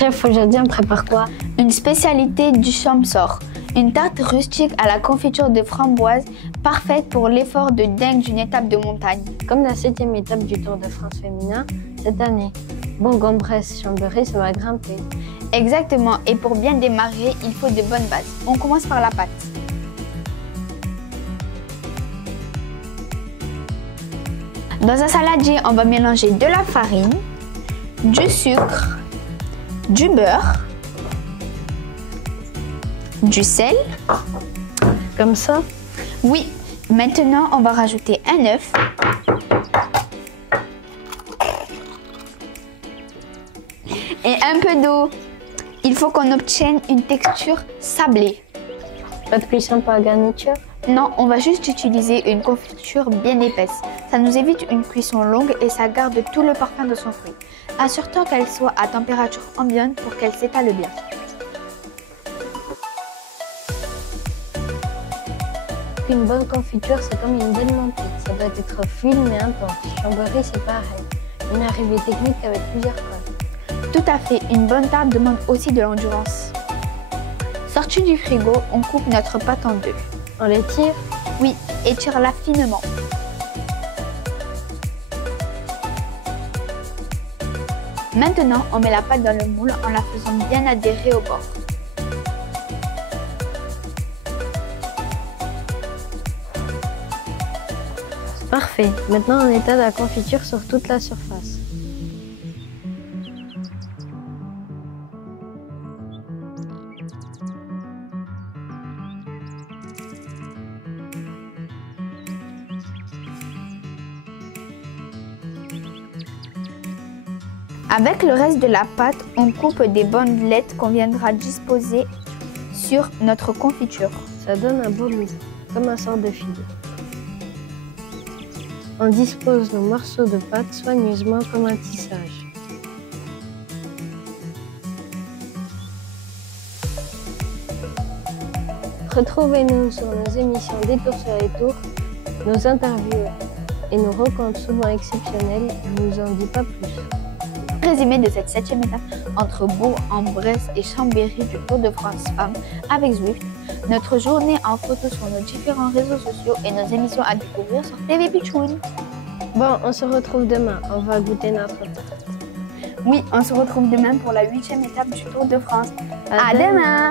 Chef, aujourd'hui on prépare quoi? Une spécialité du Champsaur, une tarte rustique à la confiture de framboise, parfaite pour l'effort de dingue d'une étape de montagne. Comme la 7e étape du Tour de France féminin cette année. Bourg-en-Bresse-Chambéry, ça va grimper. Exactement, et pour bien démarrer, il faut de bonnes bases. On commence par la pâte. Dans un saladier, on va mélanger de la farine, du sucre, du beurre, du sel. Comme ça? Oui, maintenant on va rajouter un œuf. Et un peu d'eau. Il faut qu'on obtienne une texture sablée. Pas de cuisson pour la garniture? Non, on va juste utiliser une confiture bien épaisse. Ça nous évite une cuisson longue et ça garde tout le parfum de son fruit. Assure-toi qu'elle soit à température ambiante pour qu'elle s'étale bien. Une bonne confiture, c'est comme une bonne montée. Ça doit être fluide mais intense. Chambéry, c'est pareil. Une arrivée technique avec plusieurs codes. Tout à fait, une bonne tarte demande aussi de l'endurance. Sortie du frigo, on coupe notre pâte en deux. On les tire? Oui, étire-la finement. Maintenant, on met la pâte dans le moule en la faisant bien adhérer au bord. Parfait. Maintenant, on étale la confiture sur toute la surface. Avec le reste de la pâte, on coupe des bandelettes qu'on viendra disposer sur notre confiture. Ça donne un beau loup, comme un sort de filet. On dispose nos morceaux de pâte soigneusement comme un tissage. Retrouvez-nous sur nos émissions Détour sur les tours, nos interviews et nos rencontres souvent exceptionnelles. Je ne vous en dis pas plus. Résumé de cette 7e étape entre Bourg-en-Bresse et Chambéry du Tour de France Femmes avec Zwift, notre journée en photo sur nos différents réseaux sociaux et nos émissions à découvrir sur TV Pitchoun. Bon, on se retrouve demain. On va goûter notre tarte. Oui, on se retrouve demain pour la 8e étape du Tour de France. À demain.